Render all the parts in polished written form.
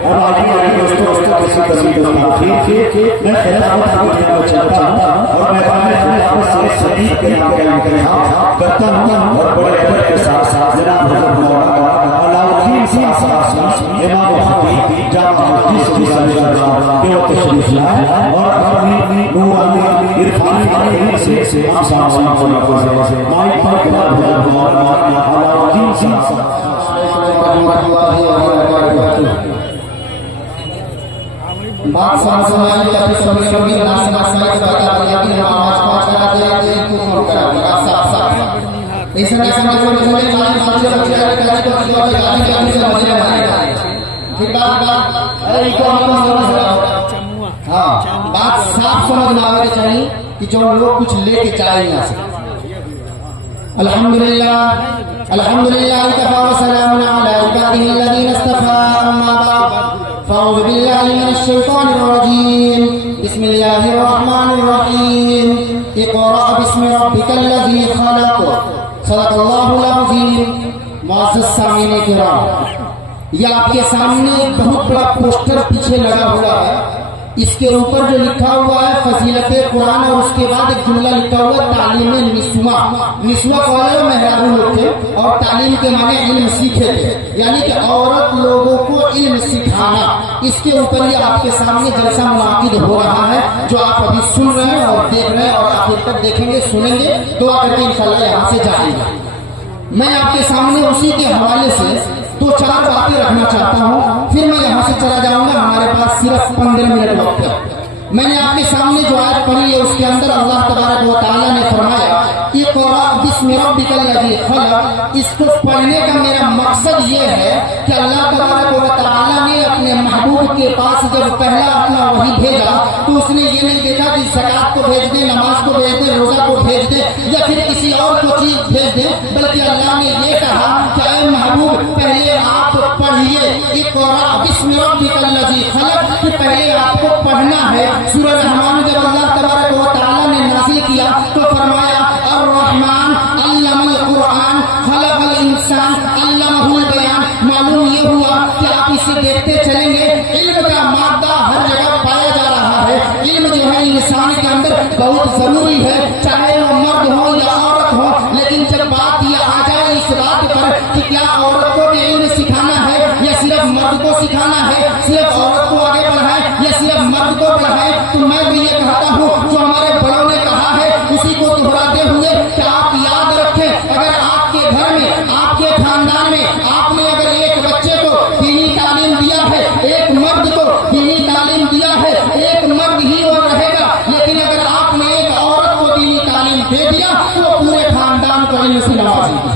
अब आगे दोस्तों किसी तस्वीर मैं खिलाफत को चाहता हूं और मैं अपने सभी के नाम करता हूं और बड़े के साथ जनाब अलाउद्दीन साहब इमाम बुखारी जामा मस्जिद और अपनी नूरानी इरफानी से माइक पर अलाउद्दीन साहब बात समझ में या फिर सभी नाम मसला के बता दिया कि हम आज पहुंचा दे को करा बात साफ ऐसा नहीं समझ में मुझे मालूम बच्चे बच्चे को जो गाली गाली से मजे आएगा ठीक बात अरे को हम समझ हां बात साफ समझ में आवे चाहिए कि जो लोग कुछ लेके जाए यहां से अल्हम्दुलिल्लाह कफा व सलामुन अला इबादिही अल्लज़ीना इस्तफा अम्मा बाद फ़अऊज़ु बिल्लाहि मिनश शैतानिर रजीम बिस्मिल्लाहिर रहमानिर रहीम इक़रा बिस्मि रब्बिकल लज़ी खलक़ सदक़ल्लाहुल अज़ीम। मुअज़्ज़ज़ सामीन किराम, ये आपके सामने एक बहुत बड़ा पोस्टर पीछे लगा हुआ है। इसके ऊपर जो लिखा हुआ है फजीलत कुरान और उसके बाद एक जुमला लिखा हुआ है तालीम निस्वा। निस्वा कौन मेहराबू लोग थे और तालीम के माने इल्म सीखे थे, यानी कि औरत लोगों को इल्म सिखाना। इसके ऊपर ये आपके सामने जलसा मुनाकिद हो रहा है जो आप अभी सुन रहे हैं और देख रहे हैं और आखिर तक देखेंगे सुनेंगे तो आकर इंशाल्लाह यहाँ से जाएंगे। मैं आपके सामने उसी के हवाले से दो चार बातें रखना चाहता हूँ, फिर मैं यहाँ से चला जाऊंगा। हमारे पास सिर्फ 15 मिनट वक्त है। मैंने आपके सामने जो आयत पढ़ी है उसके अंदर अल्लाह तबारक व तआला ने फरमाया इक़रा बिस्मि रब्बिकल लज़ी खलक़। इसको पढ़ने का मेरा मकसद ये है कि अल्लाह तबारक व तआला ने अपने महबूब के पास जब पहला अपना वही भेजा तो उसने ये नहीं देखा कि ज़कात को भेज दे, नमाज को भेज दे, रोजा को भेज दे या फिर किसी और को चीज भेज दे, बल्कि अल्लाह ने ये कहा कि ऐ महबूब पहले आप पढ़िए इक़रा बिस्मि रब्बिकल लज़ी खलक़, कि पहले आपको पढ़ना है। सूरह रहमान जब अल्लाह तबारक व तआला ने नाज़िल किया तो फरमाया अर्रहमान अल्लमल कुरान खलक़ल इंसान अल्लमहुल बयान। मालूम ये हुआ कि आप इसे देखते चलेंगे इल्म का मादा हर जगह पाया जा रहा है। इल्म जो है इंसान के अंदर बहुत जरूरी है, चाहे वो मर्द हो या औरत हो। लेकिन जब बात ये आ जाए इस बात पर कि क्या औरत को भी इल्म सिखाना है या सिर्फ मर्द को सिखाना है, सिर्फ औरत को आगे बढ़ाए या सिर्फ मर्द को बढ़ाए, तो मैं भी ये कहता हूँ जो हमारे बड़ों ने कहा है उसी को दोहराते हुए कि आप याद रखें, अगर आपके घर में आपके खानदान में आपने अगर एक बच्चे को दीनी तालीम दिया है, एक मर्द को दीनी तालीम दिया है, एक मर्द ही वो रहेगा। लेकिन अगर आपने एक औरत को दीनी तालीम दे दिया तो पूरे खानदान को इल्म से नवाजेगी।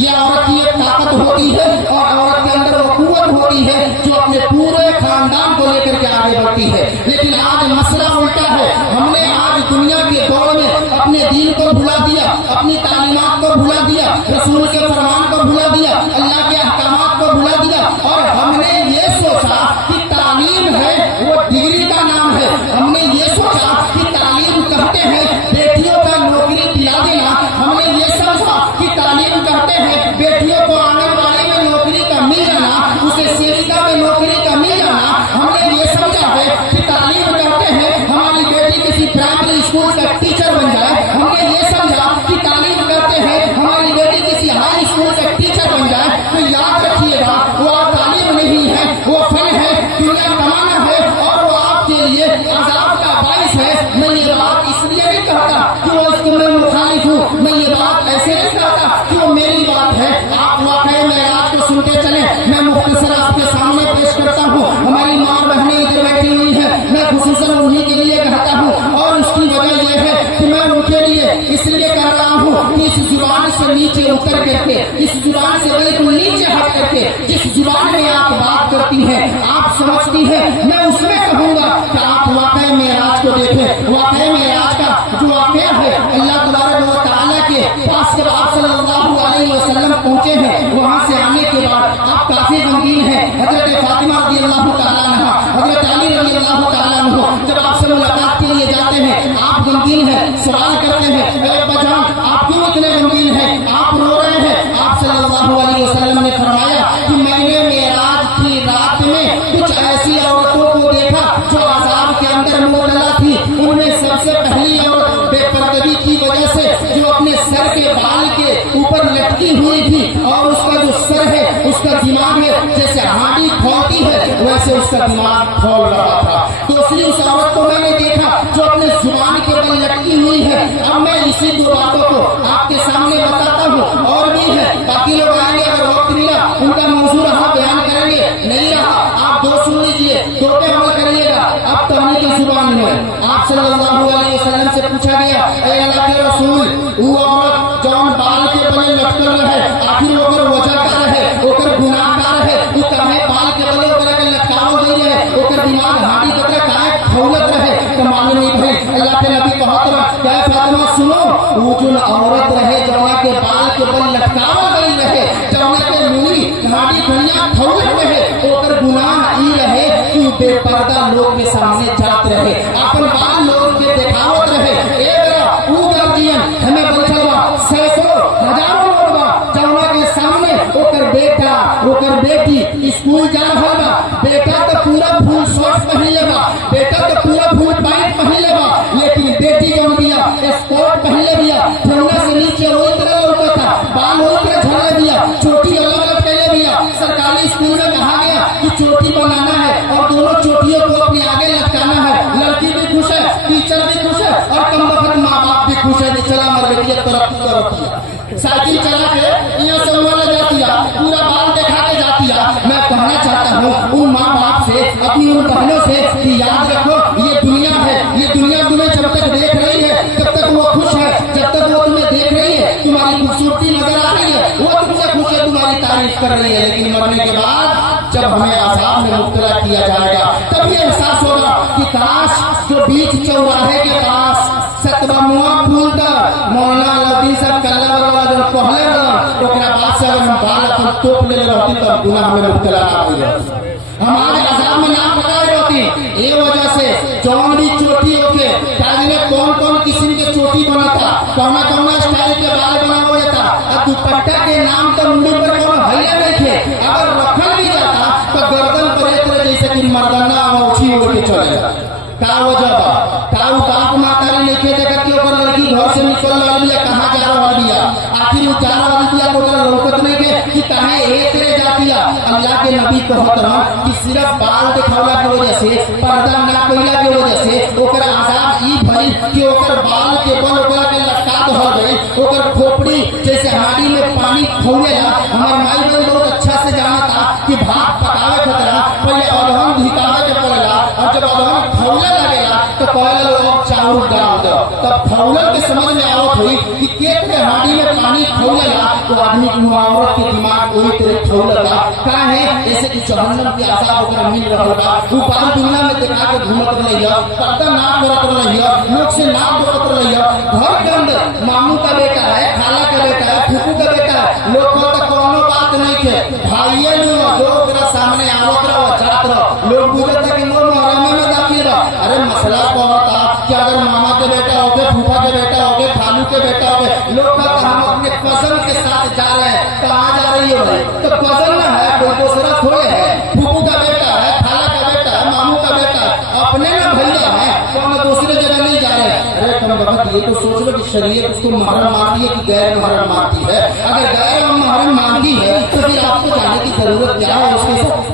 ये औरत की एक ताकत होती है और औरत के अंदर वो कुव्वत होती है जो अपने पूरे खानदान को लेकर के आगे बढ़ती है। लेकिन आज मसला उल्टा है। हमने आज दुनिया के दौर में अपने दीन को भुला दिया, अपनी तालीमात को भुला दिया, रसूल के फरमान को भुला दिया, अल्लाह के अहकामात को भुला दिया और हमने ये सोचा कि तालीम है वो डिग्री का नाम है। हमने ये सोचा कि तालीम कहते हैं बेटियों का नौकरी दिला देना। हमने ये समझा कि तालीम कहते हैं बेटियों को आंगनबाड़ी में नौकरी का मिल जाना, उसे सेविका में नौकरी का मिल जाना। हमने ये समझा है कि तालीम कहते हैं हमारी बेटी किसी प्राइमरी स्कूल का टीचर बन जाए। हमने ये समझा कि तालीम कहते हैं हमारी बेटी किसी हाई स्कूल का टीचर बन जाए। तो याद रखिएगा वो तालीम नहीं है, वो फन है, दुनिया कमाना है और वो आपके लिए अजाब का बाइस है। मैं ये बात इसलिए नहीं कहता कि वो इसको मैं मुखालिफ हूँ, मैं ये बात ऐसे नहीं कहता कि वो मेरी बात है। आप वाकई में आज को सुनते चले। मैं मुख्तसर आपके सामने पेश करता हूँ। हमारी माँ बहनें इधर बैठी हुई है, मैं खुसूसन उन्हीं के लिए कहता हूँ और उसकी वजह यह है कि मैं उनके लिए इसलिए कह रहा हूँ कि इस जुबान से नीचे उतर करके, इस जुबान से बिल्कुल नीचे हट करके जिस जुबान में आप बात करती हैं, आप समझती हैं, मैं उसमें कहूँगा कि आप वाकई में आज को देखें। वाकई में आज का जो वाकया है अल्लाह तबारक व तआला के पास जब आप सल्लल्लाहु अलैहि वसल्लम पहुंचे हैं, वहां से आने के बाद आप काफी गमगीन हैं। हजरत फातिमा रज़ियल्लाहु तआला अन्हा, हजरत अली रज़ियल्लाहु तआला अन्हु जब आपसे मुलाकात के लिए जाते हैं आप गमगीन हैं, सवाल करते हैं अरे अब्बा जान आप क्यों इतने गमगीन हैं, आप रो रहे हैं। आप सल्लल्लाहु अलैहि वसल्लम ने फरमाया कि मैंने मेराज की रात में कुछ ऐसी औरतों को देखा जो अजाब के अंदर मुबतला थी। उनमें सबसे पहली औरत बेपर्दगी की वजह से जो अपने सर के बाल के ऊपर लटकी हुई थी और उसका जो सर है उसका दिमाग है जैसे हांडी खोलती है वैसे उसका दिमाग खोल रहा था। दूसरी उस औरत को मैंने देखा जो अपने जुबान के बल लटकी हुई है। अब मैं इसी दो बातों को आपके सामने बताता हूँ, और भी है, बाकी लोग आएंगे अगर वक्त मिला उनका मौजूद रहा बयान करेंगे, नहीं रहा आप दो सुन लीजिए, दो पे अमल करिएगा। अब तहनी की जुबान में आप सल्लल्लाहु अलैहि वसल्लम से पूछा गया, ए अल्लाह के रसूल, वो औरत जौन बाल के बल लटकल रहे आखिर ओकर वजह का रहे, ओकर गुनाह का रहे, वो कहे बाल के बल ओकरा के लटकावल गई है, ओकर दिमाग हाडी तक काहे खौलत रहे, तो मालूम नहीं भाई। अल्लाह के नबी कहत रहे, क्या फातिमा सुनो, वो जो औरत रहे जौना के बाल के बल लटकावल गई रहे, जौना के मुनी हाडी दुनिया खौलत रहे, ओकर गुनाह ई रहे कि बेपर्दा लोग के सामने जात रहे, अपन बाल लोग के दिखावत रहे। ए बेरा वो गार्जियन हमें बैठल बा सैकड़ों हजारों लोग बा जौना के सामने ओकर बेटा ओकर बेटी स्कूल जा रहल बा, बेटा तो पूरा फुल शर्ट पहनले बा, बेटा तो पूरा फुल पैंट पहनले बा, लेकिन बेटी जौन बिया स्पोर्ट पहनले बिया, ठेहुना से नीचे वही तरह लौकता, बाल वही तरह झड़ले बिया, चोटी अलग अलग कैले बिया। सरकारी स्कूल में कहा गया कि चोटी बनाना है और दोनों चोटियों को अपने आगे लटकाना है। लड़की भी खुश है, टीचर भी खुश है और कम वक्त माँ बाप भी खुश है कि चला हमारे बेटिया तरक्की करती। साइकिल चला के यहाँ से वहाँ जाती है, पूरा बाल दिखा के जाती है। मैं कहना चाहता हूँ उन माँ बाप से, अपनी उन बहनों से कि याद रखो ये दुनिया है, ये दुनिया तुम्हें जब तक देख रही है तब तक वो खुश है, जब तक वो तुम्हें देख रही है तुम्हारी खूबसूरती नजर आ रही है वो तुमसे खुश है, तुम्हारी तारीफ कर रही है। लेकिन मरने के बाद जब हमें आजाब में मुब्तला किया जाएगा तब ये एहसास होगा कि काश जो बीच चौराहे के पास सतबमुआ फूल था मौलाना अलाउद्दीन साहब कल्ला वाला जो कहले रहन ओकरा बाद से अगर हम बाल अपन तोप ले रहती तो गुनाह में मुब्तला ना हो जाती, हम आज आजाब में ना पकाए रहती। ये वजह से जौन भी चोटी होके ताजने कौन कौन किस्म के चोटी बनाता, कौना कौना स्टाइल के बाल बनावो जाता, और दुपट्टा के नाम तो मुंडी पर कौन भैया नहीं थे, अगर रखल भी जाता तो गर्दन पर एक तरह जैसे कि मर्दाना औछी उड़ के चलेगा। का वजह बा का बाप माता ने लेके देखा कि ओकर लड़की घर से निकल रहा बिया, कहाँ जा रहा बिया, आखिर वो जा रहा बिया ओकर लौकत नहीं के कि काहे एक रे जातिया। अल्लाह के नबी कहत रहा कि सिर्फ बाल दिखावला की वजह से, पर्दा ना कइला की वजह से ओकर आजाब ई भइल कि ओकर बाल के बल ओकरा के लटका हो गई, ओकर खोपड़ी जैसे हांडी में पानी खौलेला। हमार माई बहन बहुत अच्छा से जाना था कि भात पकावे खतरा पहले अदहन धिकावे के पड़ेला, और जब अदहन खौले लगेगा तो कहला लोग चाउर डाल दो, तब खौलल के समझ में आवत हुई कि केक के हांडी में पानी खौलेला तो आदमी की औरत के दिमाग वही तरह खौलता का है जैसे कि जहन्नम की आजाब ओकरा मिल रहा होगा। वो बाल दुनिया में दिखा के घूमत रहिया, पर्दा ना करत रहिया, लोग से ना बोलत रहिया, घर के अंदर मामू का बेटा है, खाला का बेटा है, फूफू का बेटा है, लोग को तो कोनो बात नहीं के भाइये लोग सामने आवत रहो जात रहो, लोग बुझता कि वो मोहर्रम में दाखिल रहा। अरे मसला को होता कि अगर मामा के बेटा हो गए, फूफा के बेटा हो गए, खालू के बेटा हो गए, लोग कहते हम अपने कजन के साथ जा रहे हैं, कहाँ जा रही हो भाई, तो कजन ना है कोई दूसरा थोड़े है, फूफू का बेटा है, खाला का बेटा है, मामू का बेटा है, अपने ना भैया है, कौन दूसरे जगह नहीं जा रहे। अरे तुम वक्त ये तो सोच लो कि शरीयत उसको महरम मानती है कि गैर महरम मानती है। अगर गैर महरम मानती है तो फिर आपको जाने की जरूरत क्या है,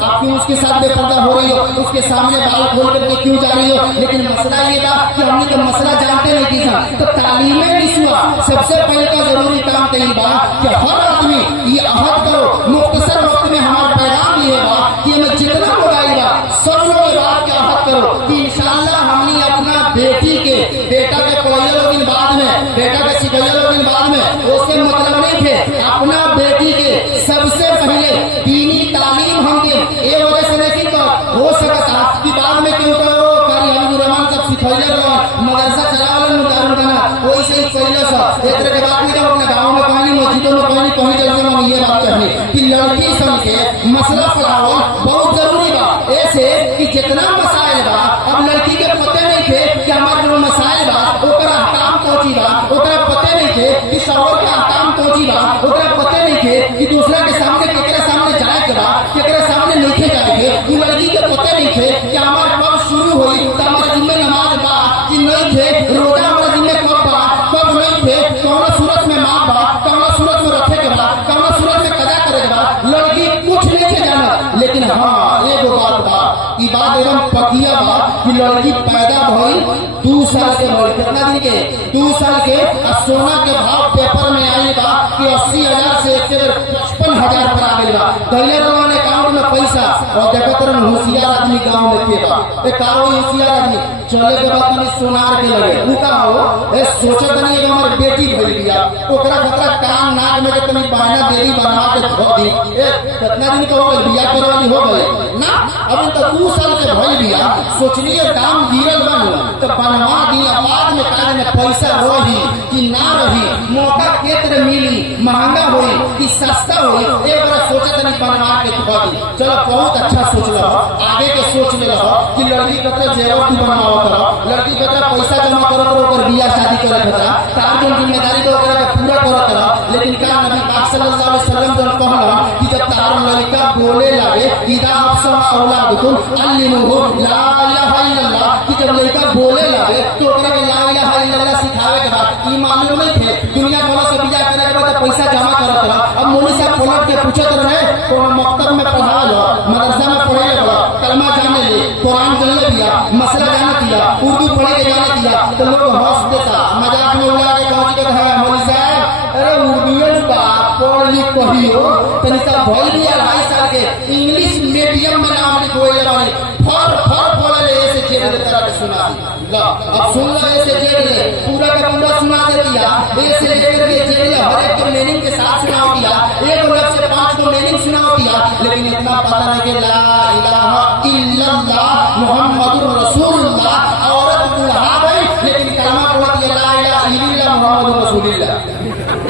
आप क्यों उसके साथ बेपर्दा हो रही हो, उसके सामने बाल खोल करके क्यों जा रही हो। लेकिन मसला ये था कि हमने तो मसला जानते नहीं कि तो तालीमें निस्वा सबसे पहले का जरूरी काम कही बा कि हर आदमी ये अहद करो, मुख्तसर वक्त में हमारा पैगाम ये बा कि हमें जितना लगाएगा सब लोग ये बात के अहद करो कि इंशाअल्लाह हमने अपना बेटी के बेटा के पढ़ाइया दिन बाद में, बेटा के सिखैया दिन बाद में, उससे मतलब नहीं थे, अपना बेटी के सबसे पहले दीनी तालीम हम दे। ये वजह से नहीं तो हो सकता कि बाद में क्यों तो कारी हम रहमान सब सिखैले रहो, मदरसा चलावल मुदारना कोई से पहले सा एक तरह के बात नहीं अपने गांव में कहानी, मस्जिदों में कहानी, कहीं जैसे हम ये बात कहनी कि लड़की सब के मसला पढ़ावल बहुत जरूरी बा। ऐसे कि जितना मसाइल बा अब लड़की के पते नहीं थे कि हमारे जो मसाइल बा ओकरा हकाम पहुंची बा, ओकरा पते नहीं थे कि शौहर के हकाम पहुंची बा, ओकरा पते नहीं थे कि दूसरा के सामने केकरा सामने जाए के बा, केकरा सामने नहीं जाए के। लड़की हाँ एक बात बा, ई बात एकदम पकिया बा कि लड़की पैदा भई 2 साल के भई, कितना दिन के 2 साल के, और सोना के भाव पेपर में आई बा कि 80,000 से 55,000 पर आ गई बा। धैले रहो ने अकाउंट में पैसा, और देखो तरह होशियार आदमी गाँव में के बा, कारो होशियार आदमी चले के बाद तनी सोनार के लगे उ का हो ए सोचे तनी कि हमर बेटी भइल बिया, ओकरा खतरा कान नाक में के तनी बहाना देरी बना के धो दी। ए कितना दिन का हो गइल बिया करवानी हो गए ना, अब तो 2 साल के भइल बिया, सोचलिए दाम गिरल बन तो बनवा दिया, बाद में काहे में पैसा रही कि ना रही, मौका केत्र मिली, महंगा होई कि सस्ता होई, एक बार सोचे तनी बनवा के धो दी। चलो बहुत अच्छा सोच लो, आगे के सोच ले लो कि लड़की कतरा जेवर की बनवाओ करो, लड़की कतरा पैसा जमा करो करो ओकर बियाह शादी करे खतरा तार जो जिम्मेदारी तो ओकरा के पूरा करो करो। लेकिन का नबी पाक सल्लल्लाहु अलैहि वसल्लम जो कहला कि जब तार लड़का बोले लागे इदा अफसा औलादकुम अल्लिमुहु ला इलाहा इल्लल्लाह, कि जब लड़का बोले लागे तो ओकरा के ला इलाहा इल्लल्लाह सिखावे के बाद ई मालूम नहीं थे दुनिया वाला से बियाह करे के बाद पैसा जमा करत रहा। अब मौलवी साहब पलट के पूछत रहे तो मकतब में पढ़ा लो, मदरसा में पढ़े लो, कलमा जाने ले, कुरान जाने दिया, मसला जाने दिया, उर्दू पढ़े के जाने दिया, तो लोग हंस देता, मजाक में उड़ा के कह के है मौलवी साहब अरे उर्दू बात पढ़ लिख कहियो तनी सा भइल भी 2.5 साल के इंग्लिश मीडियम में नाम लिखोए वाली फर फर पढ़ले ऐसे जेल दे तरह के सुना ला। अब सुन लो ऐसे जेल ले पूरा का पूरा सुना दे दिया, ऐसे लेकर के जेल हर एक मीनिंग के साथ सुना दिया, एक लफ्ज से 5 को मीनिंग सुना दिया, लेकिन इतना पता नहीं कि ला इलाहा इल्लल्लाह मुहम्मदुर रसूलुल्लाह औरत बुढ़ा गई लेकिन कलमा पढ़ दिया ला इलाहा इल्लल्लाह मुहम्मदुर रसूलुल्लाह।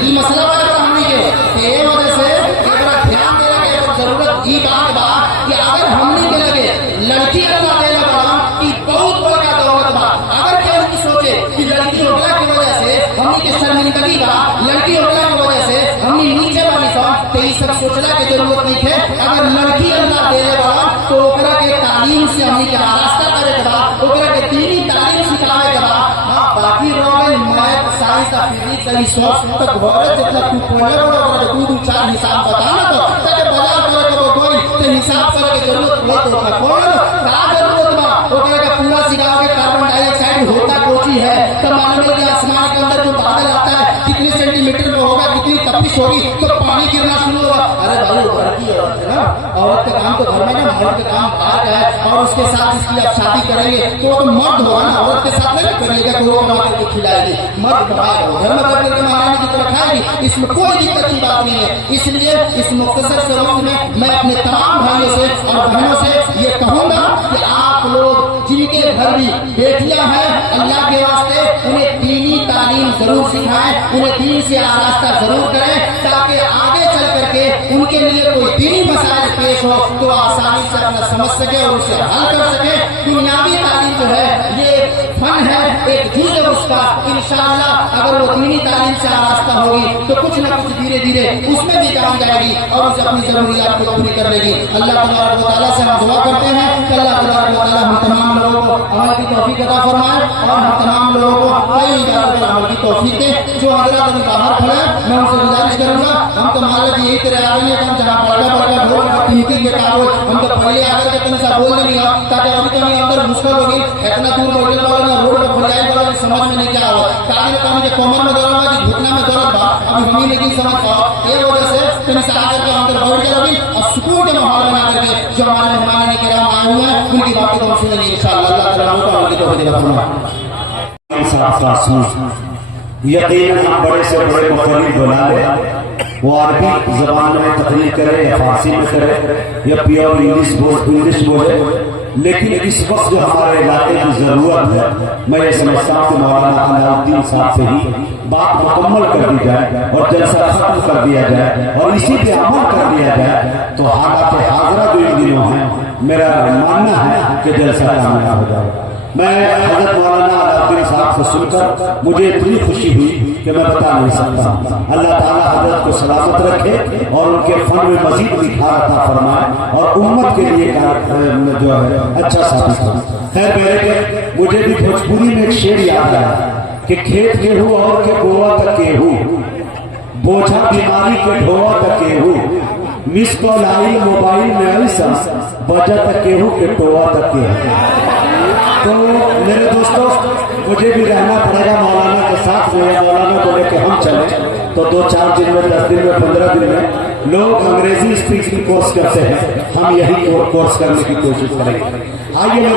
ई मसला बा हमनी के ए वजह से एकरा ध्यान देला के जरूरत ई बात बा कि अगर हमनी के लगे लड़की अल्लाह देला बा कि बहुत बड़ा दौलत बा, अगर केहू की सोचे कि लड़की होगला की वजह से हमनी के शर्मिंदगी बा, लड़की होगला की वजह से हमनी नीचे बानी सन, तो ई सब सोचला के जरूरत नहीं है। अगर लड़की अल्लाह देले बा तो ओकरा के तालीम से हमनी के रास्ता करे के बा, ओकरा के दीनी तालीम सिखावे के बा। हां बाकी रहे मैथ साइंस और फिजिक्स और सब तक घर जितना तू पढ़ले बड़ा बड़ा 2-4 हिसाब बता ना तो ताके बाजार करे के कोई ते हिसाब करे के जरूरत नहीं तो का कौन का जरूरत बा ओकरा के पूरा सिखाओ के कार्बन डाइऑक्साइड होता कोची है, तो मालूम है कि आसमान के अंदर जो बादल आता है कितने सेंटीमीटर में होगा, कितनी तपिश होगी तो पानी गिरना शुरू होगा। अरे भाई घर की औरत है ना, औरत का काम तो घर में ना, मर्द का काम बाहर है, और उसके साथ इसकी आप शादी करेंगे तो वो तो मर्द होगा ना, औरत के साथ नहीं करिएगा कि वो बना करके खिलाएगी, मर्द बनाएगा घर में बैठ करके महारानी की तरह खाएगी, इसमें कोई दिक्कत की बात नहीं है। इसलिए इस मुख्तसर से वक्त में मैं अपने तमाम भाइयों से और बहनों से ये कहूंगा कि आप लोग जिनके घर भी बेटियां हैं अल्लाह के वास्ते उन्हें दीनी तालीम जरूर सिखाएं, उन्हें दीन से आरास्ता जरूर करें ताकि आगे चल करके उनके लिए कोई दीनी मसाइल पेश हो तो आसानी से अपना समझ सके और उसे हल कर सके। दुनियावी तालीम जो है ये फन है, एक जुज़ है उसका, इंशाअल्लाह अगर वो दीनी तालीम से आरास्ता होगी तो कुछ न कुछ धीरे धीरे उसमें भी जान जाएगी और उसे अपनी जरूरियात को पूरी कर लेगी। अल्लाह तबारक व तआला से हम दुआ करते हैं कि अल्लाह तबारक व तआला हम तमाम लोगों को अमल की तौफीक अता फरमाए और हम तमाम लोगों को कई इबादत पर अमल की तौफीक दे। जो हजरात अभी बाहर खड़े मैं उनसे गुजारिश करूंगा, हम तो मान लो यही तरह आ गए हम जहाँ बड़का बड़का ढोल कीमती के कागज हम तो पहले आकर के तन सा बोल देंगे ताकि अभी तो अंदर मुश्किल होगी, इतना दूर बैठने वाला ना रोड पर खुलाई वाला समझ में नहीं क्या होगा, कागज का मुझे कमर में दर्द बा कि घुटना में दर्द बा, अभी हम ही नहीं समझ पाओ। ये वजह से तन सा आकर के अंदर बैठ गए अभी और सुकून के माहौल बना करके जो हमारे मेहमान ने किराम आए हुए हैं उनकी बातें को हम सुनेंगे इंशाअल्लाह। अल्लाह ताला हमको अमल की तौफीक अता फरमाए। यकीनन हम बड़े से बड़े मुखर्रिर बना ले, वो अरबी जबान में तकरीर करे या फारसी में करे या प्योर इंग्लिश बोले, लेकिन इस वक्त जो हमारे इलाके की जरूरत है मैं ये समझता हूँ कि मौलाना अलाउद्दीन साहब से ही बात मुकम्मल कर दी जाए और जलसा खत्म कर दिया जाए और इसी पे अमल कर दिया जाए तो हालात हाजरा जो इन दिनों है मेरा मानना है कि जलसा कामयाब हो जाएगा। मैं हजरत मौलाना अलाउद्दीन साहब से सुनकर मुझे इतनी खुशी हुई कि मैं बता नहीं सकता। अल्लाह ताला हजरत को सलामत रखे और उनके फन में मजीद निखार अता फरमाए और उम्मत के लिए जो है अच्छा साबित हो। खैर मेरे मुझे भी भोजपुरी में एक शेर याद आया कि खेत गेहूं और के गोवा तक गेहूं, बोझा बीमारी के ढोआ तक गेहूं, मिस कॉल आई मोबाइल में ऐसा बजा तक केहू के टोआ तक के। तो मेरे दोस्तों मुझे भी रहना पड़ेगा मौलाना के साथ में, या मौलाना को लेके हम चले तो 2-4 दिन में, 10 दिन में, 15 दिन में लोग अंग्रेजी स्पीकिंग कोर्स करते हैं, हम यही कोर्स करने की कोशिश करेंगे। आइए।